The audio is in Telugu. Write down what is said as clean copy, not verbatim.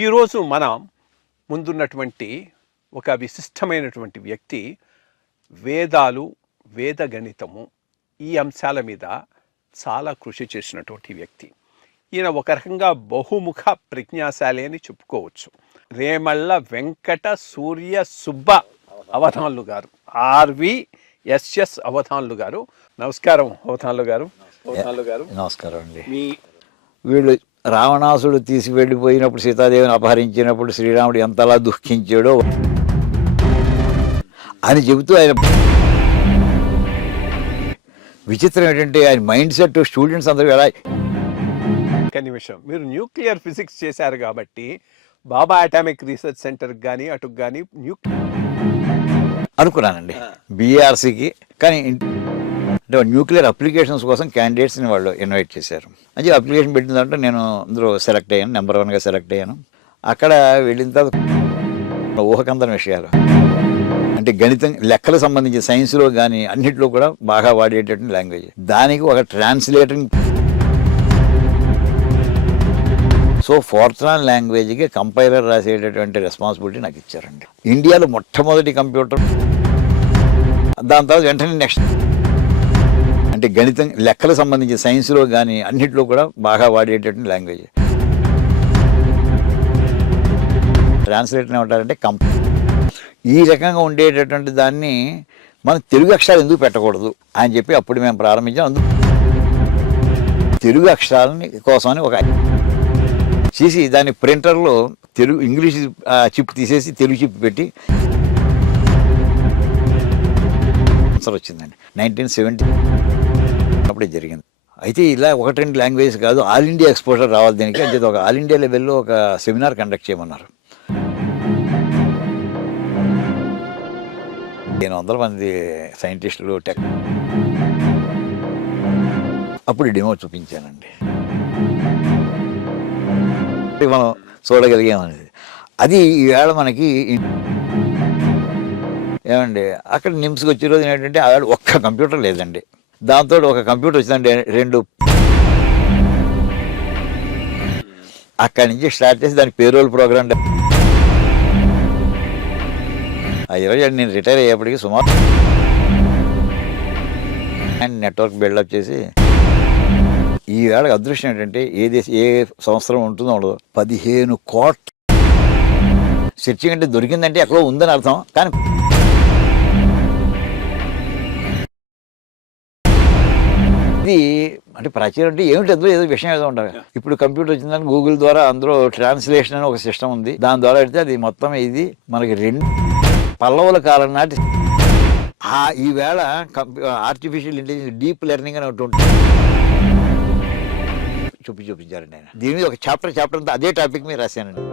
ఈరోజు మనం ముందున్నటువంటి ఒక విశిష్టమైనటువంటి వ్యక్తి వేదాలు, వేద గణితము ఈ అంశాల మీద చాలా కృషి చేసినటువంటి వ్యక్తి. ఈయన ఒక రకంగా బహుముఖ ప్రజ్ఞాశాలి అని చెప్పుకోవచ్చు. రేమళ్ళ వెంకట సూర్య సుబ్బ అవధాన్లు గారు, RVSS అవధాన్లు గారు. నమస్కారం అవధాన్లు గారు. నమస్కారం అండి. వీళ్ళు రావణాసుడు తీసి వెళ్ళిపోయినప్పుడు సీతాదేవిని అపహరించినప్పుడు శ్రీరాముడు ఎంతలా దుఃఖించాడో అని చెబుతూ ఆయన విచిత్రం ఏంటంటే ఆయన మైండ్ సెట్ స్టూడెంట్స్ అందరూ ఎలా నిమిషం మీరు న్యూక్లియర్ ఫిజిక్స్ చేశారు కాబట్టి బాబా అటామిక్ రీసెర్చ్ సెంటర్ కానీ అటు కానీ అనుకున్నానండి BRCకి. కానీ అంటే న్యూక్లియర్ అప్లికేషన్స్ కోసం క్యాండిడేట్స్ని వాళ్ళు ఇన్వైట్ చేశారు. అంటే అప్లికేషన్ పెట్టిన దాంట్లో నేను అందులో సెలెక్ట్ అయ్యాను, నెంబర్ 1గా సెలెక్ట్ అయ్యాను. అక్కడ వెళ్ళిన తర్వాత ఊహకందని విషయాలు అంటే గణితం, లెక్కలకు సంబంధించి సైన్స్లో కానీ అన్నింటిలో కూడా బాగా వాడేటటువంటి లాంగ్వేజ్. దానికి ఒక ట్రాన్స్లేటింగ్ ఫోర్ట్రాన్ లాంగ్వేజ్కి కంపైలర్ రాసేటటువంటి రెస్పాన్సిబిలిటీ నాకు ఇచ్చారండి. ఇండియాలో మొట్టమొదటి కంప్యూటర్. దాని తర్వాత వెంటనే నెక్స్ట్ అంటే గణితం, లెక్కలకు సంబంధించి సైన్స్లో కానీ అన్నింటిలో కూడా బాగా వాడేటటువంటి లాంగ్వేజ్. ట్రాన్స్లేటర్ ఏమంటారంటే ఈ రకంగా ఉండేటటువంటి దాన్ని మనం తెలుగు అక్షరాలు ఎందుకు పెట్టకూడదు అని చెప్పి అప్పుడు మేము ప్రారంభించాం. అందుకు తెలుగు అక్షరాలని కోసమని ఒక చేసి దాని ప్రింటర్లో తెలుగు ఇంగ్లీష్ చిప్ తీసేసి తెలుగు చిప్ పెట్టి ఆన్సర్ వచ్చిందండి. 1970 అప్పుడే జరిగింది. అయితే ఇలా 1-2 లాంగ్వేజ్ కాదు, ఆల్ ఇండియా ఎక్స్పోజర్ రావాలి దీనికి. అంటే ఒక ఆల్ ఇండియా లెవెల్లో ఒక సెమినార్ కండక్ట్ చేయమన్నారు. 100 మంది సైంటిస్టులు అప్పుడు డెమో చూపించానండి. మనం చూడగలిగామనేది అది ఈవేళ మనకి ఏమండి. అక్కడ నిమ్స్కి వచ్చే రోజు ఏంటంటే ఆవిడ ఒక్క కంప్యూటర్ లేదండి. దాంతో ఒక కంప్యూటర్ వచ్చిందండి, 2 అక్కడి నుంచి స్టార్ట్ చేసి దాని పేరోల్ ప్రోగ్రామ్. ఈరోజు నేను రిటైర్ అయ్యేప్పటికి సుమారు అండ్ నెట్వర్క్ బిల్డప్ చేసి ఈవేళ అదృష్టం ఏంటంటే ఏ సంవత్సరం ఉంటుందో ఉండదు 15 కోట్ల సెర్చింగ్ అంటే దొరికిందంటే ఎక్కడో ఉందని అర్థం. కానీ ఇది అంటే ప్రాచీనం అంటే ఏమిటి, అందులో ఏదో విషయం ఏదో ఉండాలి. ఇప్పుడు కంప్యూటర్ వచ్చిందని గూగుల్ ద్వారా అందులో ట్రాన్స్లేషన్ అని ఒక సిస్టమ్ ఉంది. దాని ద్వారా పెడితే అది మొత్తం ఇది మనకి 2 పల్లవుల కాలం నాటి ఈవేళ ఆర్టిఫిషియల్ ఇంటెలిజెన్స్, డీప్ లెర్నింగ్ అని ఒకటి ఉంటుంది. చూపించారండి ఆయన. దీని మీద ఒక చాప్టర్ అంతా అదే టాపిక్ మీద రాశానండి.